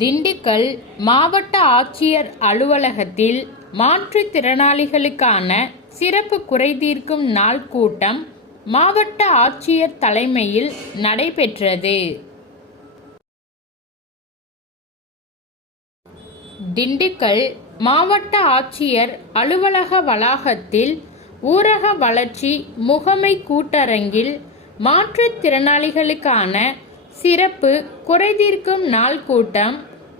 திண்டுக்கல் மாவட்ட ஆட்சியர் அலுவலகத்தில் மாற்றுத்திறனாளிகளுக்கான சிறப்பு குறைதீர்க்கும் நாள் கூட்டம் மாவட்ட ஆட்சியர் தலைமையில் நடைபெற்றது. திண்டுக்கல் மாவட்ட ஆட்சியர் அலுவலக வளாகத்தில் ஊரக வளர்ச்சி முகமை கூட்டரங்கில் மாற்றுத்திறனாளிகளுக்கான சிறப்பு குறைதீர்க்கும் நாள் கூட்டம்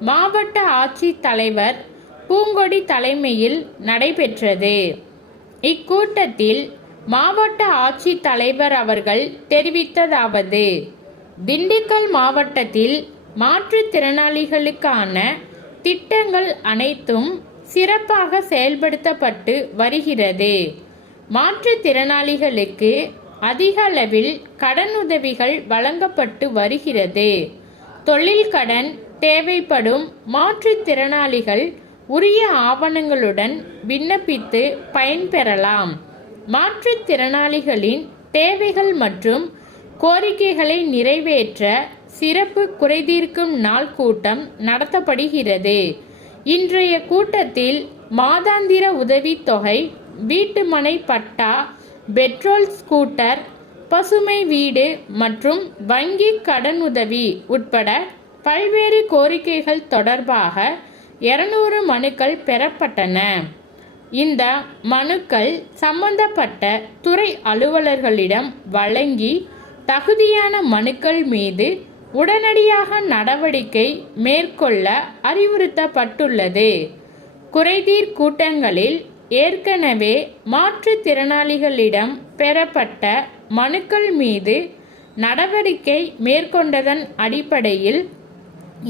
மாவட்ட ஆட்சித் தலைவர் பூங்கொடி தலைமையில் நடைபெற்றது. இக்கூட்டத்தில் மாவட்ட ஆட்சித் தலைவர் அவர்கள் தெரிவித்ததாவது: திண்டுக்கல் மாவட்டத்தில் மாற்றுத்திறனாளிகளுக்கான திட்டங்கள் அனைத்தும் சிறப்பாக செயல்படுத்தப்பட்டு வருகிறது. மாற்றுத்திறனாளிகளுக்கு அதிக அளவில் கடனுதவிகள் வழங்கப்பட்டு வருகிறது. தொழில் கடன் தேவைப்படும் மாற்றுத்திறனாளிகள் உரிய ஆவணங்களுடன் விண்ணப்பித்து பயன்பெறலாம். மாற்றுத்திறனாளிகளின் தேவைகள் மற்றும் கோரிக்கைகளை நிறைவேற்ற சிறப்பு குறைதீர்க்கும் நாள் கூட்டம் நடத்தப்படுகிறது. இன்றைய கூட்டத்தில் மாதாந்திர உதவித்தொகை, வீட்டுமனை பட்டா, பெட்ரோல் ஸ்கூட்டர், பசுமை வீடு மற்றும் வங்கி கடனுதவி உட்பட பல்வேறு கோரிக்கைகள் தொடர்பாக 200 மனுக்கள் பெறப்பட்டன. இந்த மனுக்கள் சம்பந்தப்பட்ட துறை அலுவலர்களிடம் வழங்கி தகுதியான மனுக்கள் மீது உடனடியாக நடவடிக்கை மேற்கொள்ள அறிவுறுத்தப்பட்டுள்ளது. குறைதீர் கூட்டங்களில் ஏற்கனவே மாற்றுத்திறனாளிகளிடம் பெறப்பட்ட மனுக்கள் மீது நடவடிக்கை மேற்கொண்டதன் அடிப்படையில்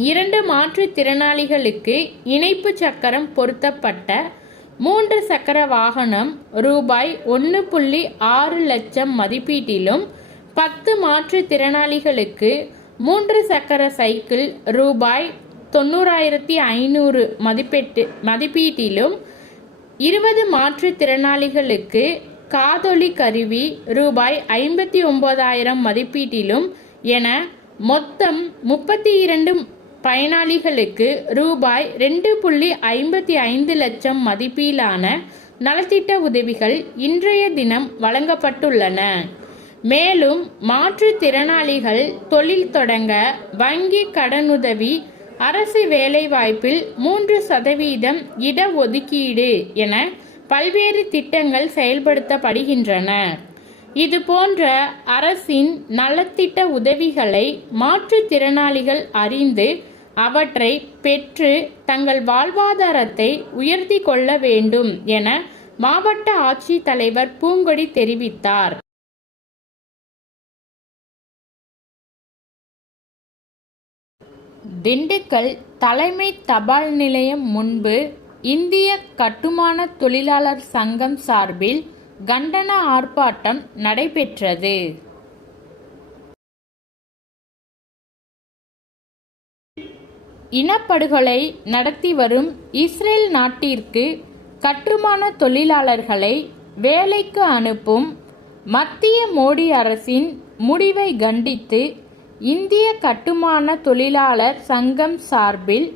2 மாற்றுத்திறனாளிகளுக்கு இணைப்பு சக்கரம் பொருத்தப்பட்ட 3 சக்கர வாகனம் ரூபாய் 1.6 லட்சம் மதிப்பீட்டிலும், 10 மாற்றுத்திறனாளிகளுக்கு 3 சக்கர சைக்கிள் ரூபாய் 90,500 மதிப்பீட்டிலும், 20 மாற்றுத்திறனாளிகளுக்கு காதொலி கருவி ரூபாய் 59,000 மதிப்பீட்டிலும் என மொத்தம் 32 பயனாளிகளுக்கு ரூபாய் 2.55 லட்சம் மதிப்பிலான நலத்திட்ட உதவிகள் இன்றைய தினம் வழங்கப்பட்டுள்ளன. மேலும் மாற்றுத்திறனாளிகள் தொழில் தொடங்க வங்கி கடனுதவி, அரசு வேலைவாய்ப்பில் 3% இடஒதுக்கீடு என பல்வேறு திட்டங்கள் செயல்படுத்தப்படுகின்றன. இதுபோன்ற அரசின் நலத்திட்ட உதவிகளை மாற்றுத்திறனாளிகள் அறிந்து அவற்றை பெற்று தங்கள் வாழ்வாதாரத்தை உயர்த்தி கொள்ள வேண்டும் என மாவட்ட ஆட்சித்தலைவர் பூங்கொடி தெரிவித்தார். திண்டுக்கல் தலைமை தபால் நிலையம் முன்பு இந்திய கட்டுமான தொழிலாளர் சங்கம் சார்பில் கண்டன ஆர்ப்பாட்டம் நடைபெற்றது. இனப்படுகொலை நடத்தி வரும் இஸ்ரேல் நாட்டிற்கு கட்டுமான தொழிலாளர்களை வேலைக்கு அனுப்பும் மத்திய மோடி அரசின் முடிவை கண்டித்து இந்திய கட்டுமான தொழிலாளர் சங்கம் சார்பில்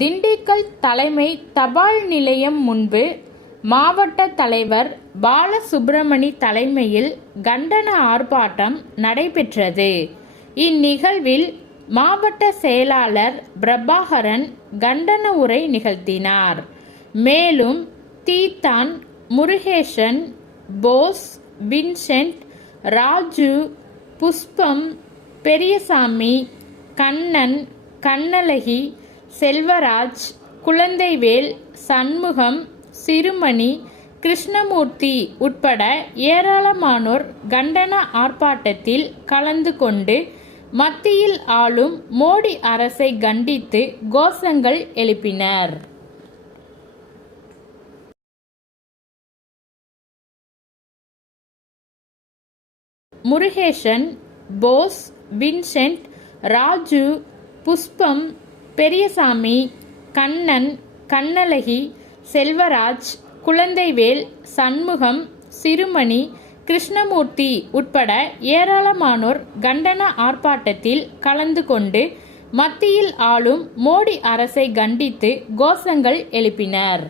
திண்டுக்கல் தலைமை தபால் நிலையம் முன்பு மாவட்ட தலைவர் பாலசுப்ரமணி தலைமையில் கண்டன ஆர்ப்பாட்டம் நடைபெற்றது. இந்நிகழ்வில் மாவட்ட செயலாளர் பிரபாகரன் கண்டன உரை நிகழ்த்தினார். மேலும் தீத்தான், முருகேசன், போஸ், வின்சென்ட், ராஜு, புஷ்பம், பெரியசாமி, கண்ணன், கண்ணழகி, செல்வராஜ், குழந்தைவேல், சண்முகம், சிறுமணி, கிருஷ்ணமூர்த்தி உட்பட ஏராளமானோர் கண்டன ஆர்ப்பாட்டத்தில் கலந்து கொண்டு மத்தியில் ஆளும் மோடி அரசை கண்டித்து கோஷங்கள் எழுப்பினர். முருகேசன், போஸ், வின்சென்ட், ராஜு, புஷ்பம், பெரியசாமி, கண்ணன், கண்ணழகி, செல்வராஜ், குழந்தைவேல், சண்முகம், சிறுமணி, கிருஷ்ணமூர்த்தி உட்பட ஏராளமானோர் கண்டன ஆர்ப்பாட்டத்தில் கலந்து கொண்டு மத்தியில் ஆளும் மோடி அரசை கண்டித்து கோஷங்கள் எழுப்பினர்.